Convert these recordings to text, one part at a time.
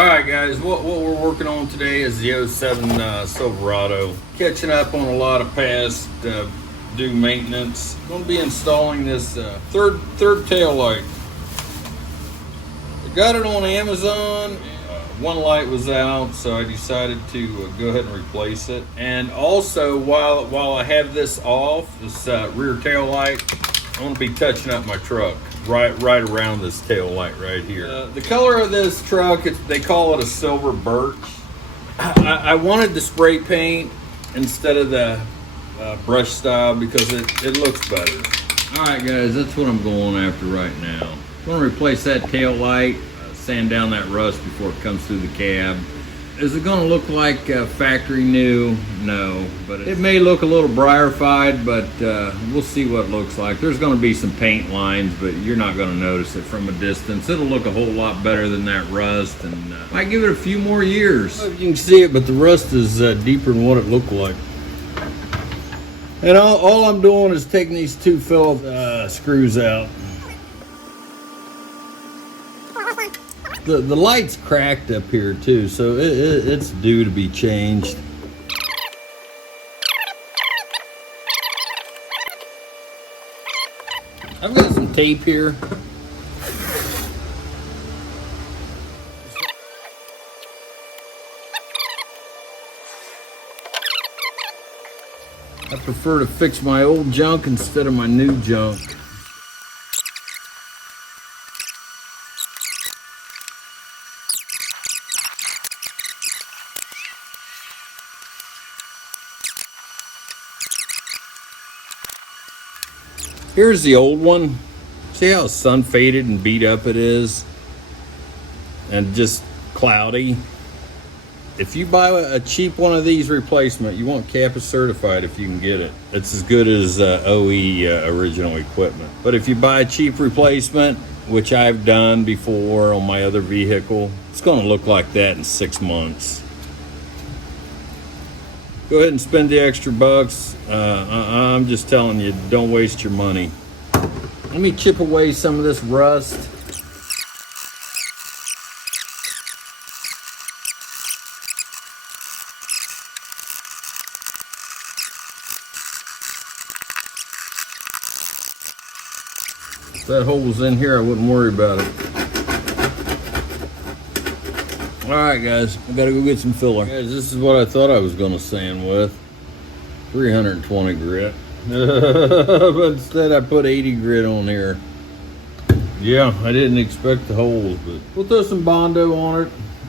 Alright guys, what we're working on today is the 07 Silverado. Catching up on a lot of past due maintenance. Going to be installing this third tail light. I got it on Amazon. One light was out, so I decided to go ahead and replace it. And also, while I have this off, this rear tail light, I'm going to be touching up my truck. Right around this tail light right here. The color of this truck, they call it a silver birch. I wanted the spray paint instead of the brush style because it looks better. All right guys, that's what I'm going after right now. I'm going to replace that tail light, sand down that rust before it comes through the cab. Is it going to look like factory new? No, but it may look a little briar-fied, but we'll see what it looks like. There's going to be some paint lines, but you're not going to notice it from a distance. It'll look a whole lot better than that rust, and might give it a few more years. You can see it, but the rust is deeper than what it looked like. And all I'm doing is taking these two Phillips screws out. The light's cracked up here too, so it's due to be changed. I've got some tape here. I prefer to fix my old junk instead of my new junk. Here's the old one. See how sun faded and beat up it is? And just cloudy. If you buy a cheap one of these replacement, you want CAPA certified if you can get it. It's as good as OE original equipment. But if you buy a cheap replacement, which I've done before on my other vehicle, it's gonna look like that in 6 months. Go ahead and spend the extra bucks. I'm just telling you, don't waste your money. Let me chip away some of this rust. If that hole was in here, I wouldn't worry about it. All right, guys, I gotta go get some filler. Guys, this is what I thought I was gonna sand with. 320 grit. But instead I put 80 grit on here. Yeah, I didn't expect the holes, but we'll throw some Bondo on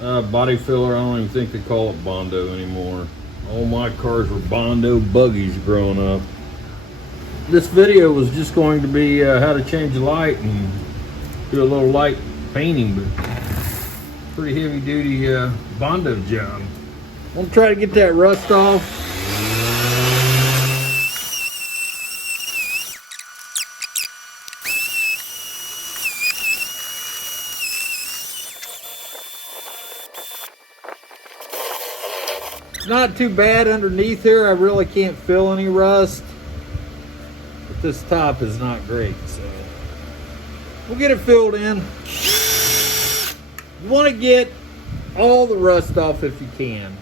it. Body filler, I don't even think they call it Bondo anymore. All my cars were Bondo buggies growing up. This video was just going to be how to change the light and do a little light painting, but pretty heavy duty Bondo job. I'm gonna try to get that rust off. It's not too bad underneath here. I really can't feel any rust, but this top is not great, so we'll get it filled in. You want to get all the rust off if you can.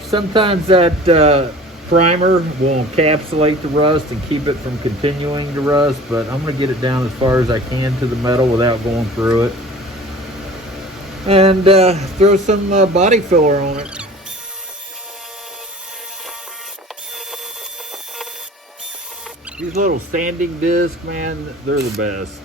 Sometimes that primer will encapsulate the rust and keep it from continuing to rust, but I'm going to get it down as far as I can to the metal without going through it. And throw some body filler on it. These little sanding discs, man, they're the best.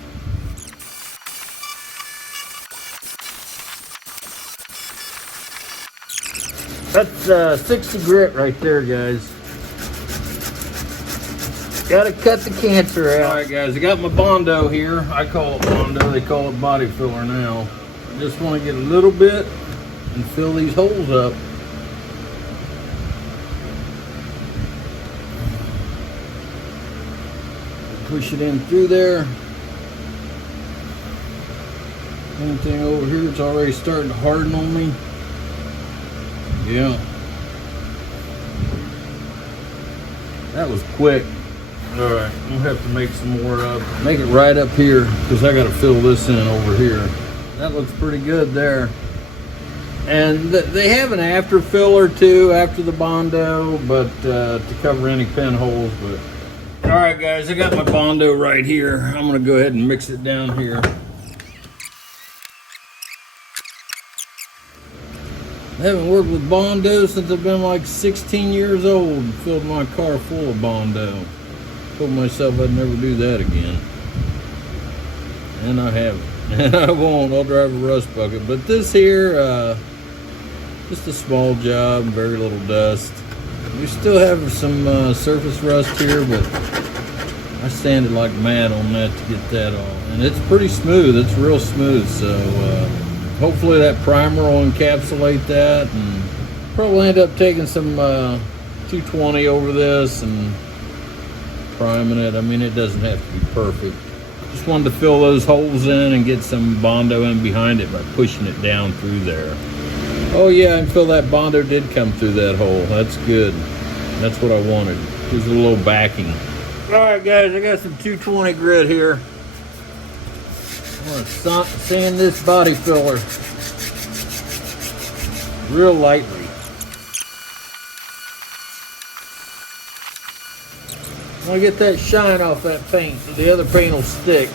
That's 60 grit right there, guys. Gotta cut the cancer out. All right, guys, I got my Bondo here. I call it Bondo, they call it body filler now. I just want to get a little bit and fill these holes up. Push it in through there. Anything over here, it's already starting to harden on me. Yeah. That was quick. All right, I'm gonna have to make some more up. Make it right up here because I gotta fill this in over here. That looks pretty good there. And they have an after filler too, after the Bondo, but to cover any pinholes. But all right, guys, I got my Bondo right here. I'm gonna go ahead and mix it down here. I haven't worked with Bondo since I've been like 16 years old and filled my car full of Bondo. Told myself I'd never do that again. And I haven't. And I won't. I'll drive a rust bucket. But this here, just a small job, very little dust. We still have some surface rust here, but I sanded like mad on that to get that off. And it's pretty smooth. It's real smooth. So hopefully that primer will encapsulate that, and probably end up taking some 220 over this and priming it. I mean, it doesn't have to be perfect. Just wanted to fill those holes in and get some Bondo in behind it by pushing it down through there. Oh yeah, and Phil, that Bondo did come through that hole. That's good. That's what I wanted. Just a little backing. All right, guys, I got some 220 grit here. I'm gonna sand this body filler real lightly. I want to get that shine off that paint so the other paint will stick.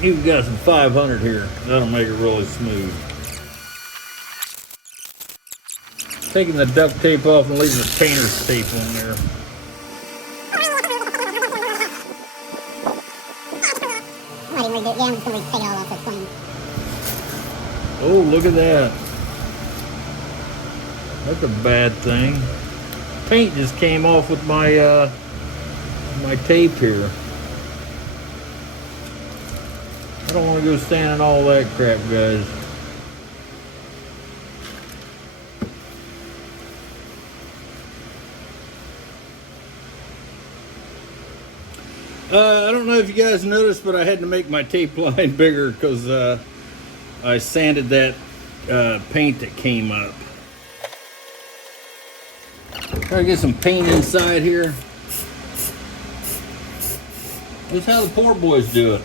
You've got some 500 here. That'll make it really smooth. Taking the duct tape off and leaving the painter's tape on there. Oh, look at that. That's a bad thing. Paint just came off with my my tape here. I don't want to go sanding all that crap, guys. I don't know if you guys noticed, but I had to make my tape line bigger because I sanded that paint that came up. Try to get some paint inside here. This is how the poor boys do it.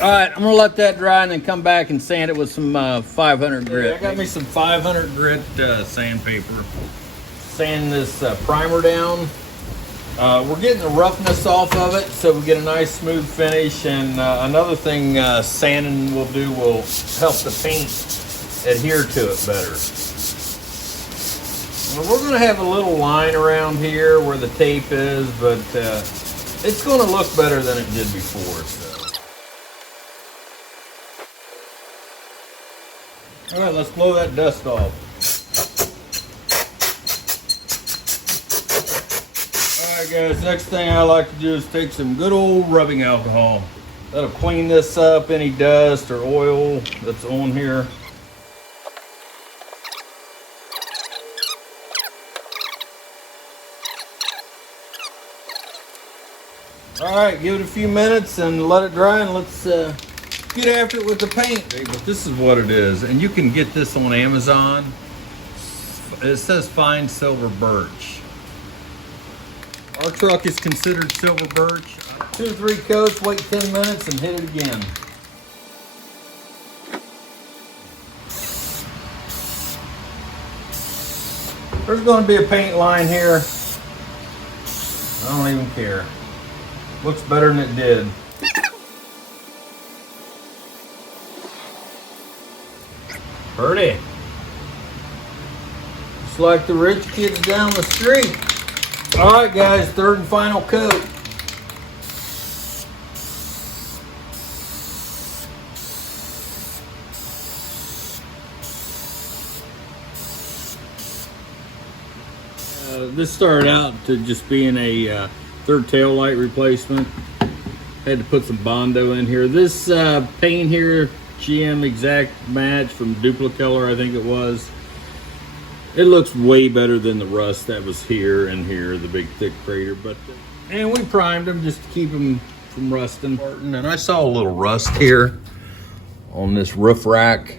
All right, I'm gonna let that dry and then come back and sand it with some 500 grit. I got me some 500 grit sandpaper. Sand this primer down. We're getting the roughness off of it, so we get a nice smooth finish. And another thing sanding will do will help the paint adhere to it better. Well, we're gonna have a little line around here where the tape is, but it's gonna look better than it did before. So. All right, let's blow that dust off. All right, guys, next thing I like to do is take some good old rubbing alcohol. That'll clean this up, any dust or oil that's on here. All right, give it a few minutes and let it dry, and let's get after it with the paint. But this is what it is, and you can get this on Amazon. It says fine silver birch. Our truck is considered silver birch. 2 or 3 coats, wait 10 minutes and hit it again. There's going to be a paint line here. I don't even care. Looks better than it did. Pretty. Just like the rich kids down the street. All right, guys, 3rd and final coat. This started out to just being a 3rd tail light replacement. Had to put some Bondo in here. This paint here, GM exact match from Dupli-Color, I think it was. It looks way better than the rust that was here and here, the big thick crater. But and we primed them just to keep them from rusting. And I saw a little rust here on this roof rack.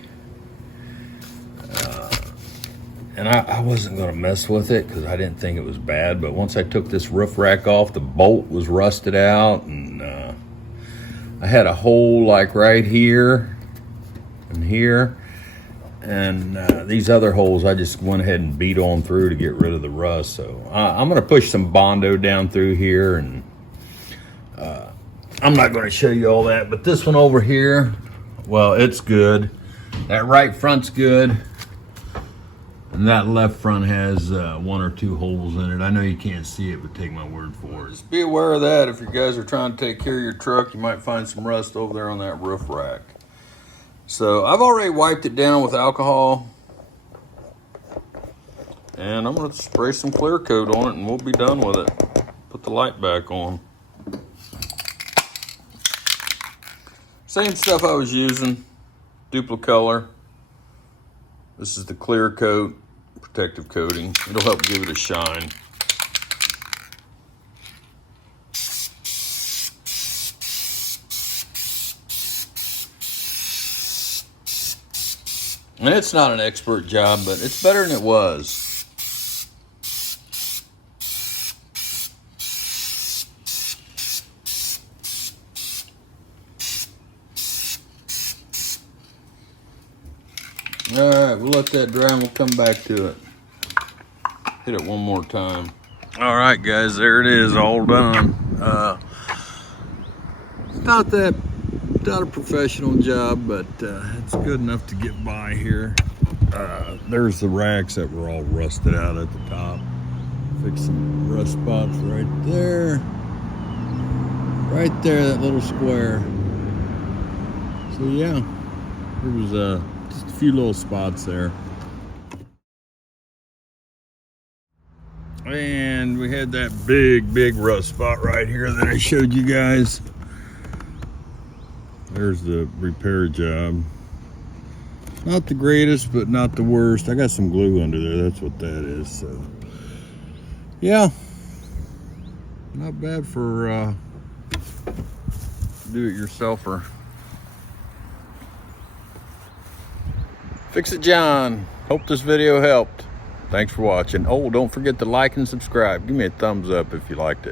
And I wasn't going to mess with it because I didn't think it was bad. But once I took this roof rack off, the bolt was rusted out. And I had a hole like right here and here. And these other holes, I just went ahead and beat on through to get rid of the rust. So I'm going to push some Bondo down through here. And I'm not going to show you all that. But this one over here, well, it's good. That right front's good. And that left front has 1 or 2 holes in it. I know you can't see it, but take my word for it. Just be aware of that. If you guys are trying to take care of your truck, you might find some rust over there on that roof rack. So I've already wiped it down with alcohol. And I'm going to spray some clear coat on it and we'll be done with it. Put the light back on. Same stuff I was using. Dupli-Color. This is the clear coat, protective coating. It'll help give it a shine. And it's not an expert job, but it's better than it was. All right, we'll let that dry and we'll come back to it. Hit it one more time. All right, guys, there it is, all done. It's not a professional job, but it's good enough to get by here. There's the racks that were all rusted out at the top. Fix some rust spots right there. Right there, that little square. So yeah, there was just a few little spots there. And we had that big rust spot right here that I showed you guys. There's the repair job. Not the greatest, but not the worst. I got some glue under there, that's what that is. So yeah, not bad for do-it-yourselfer. Fix It John. Hope this video helped. Thanks for watching. Oh, don't forget to like and subscribe. Give me a thumbs up if you liked it.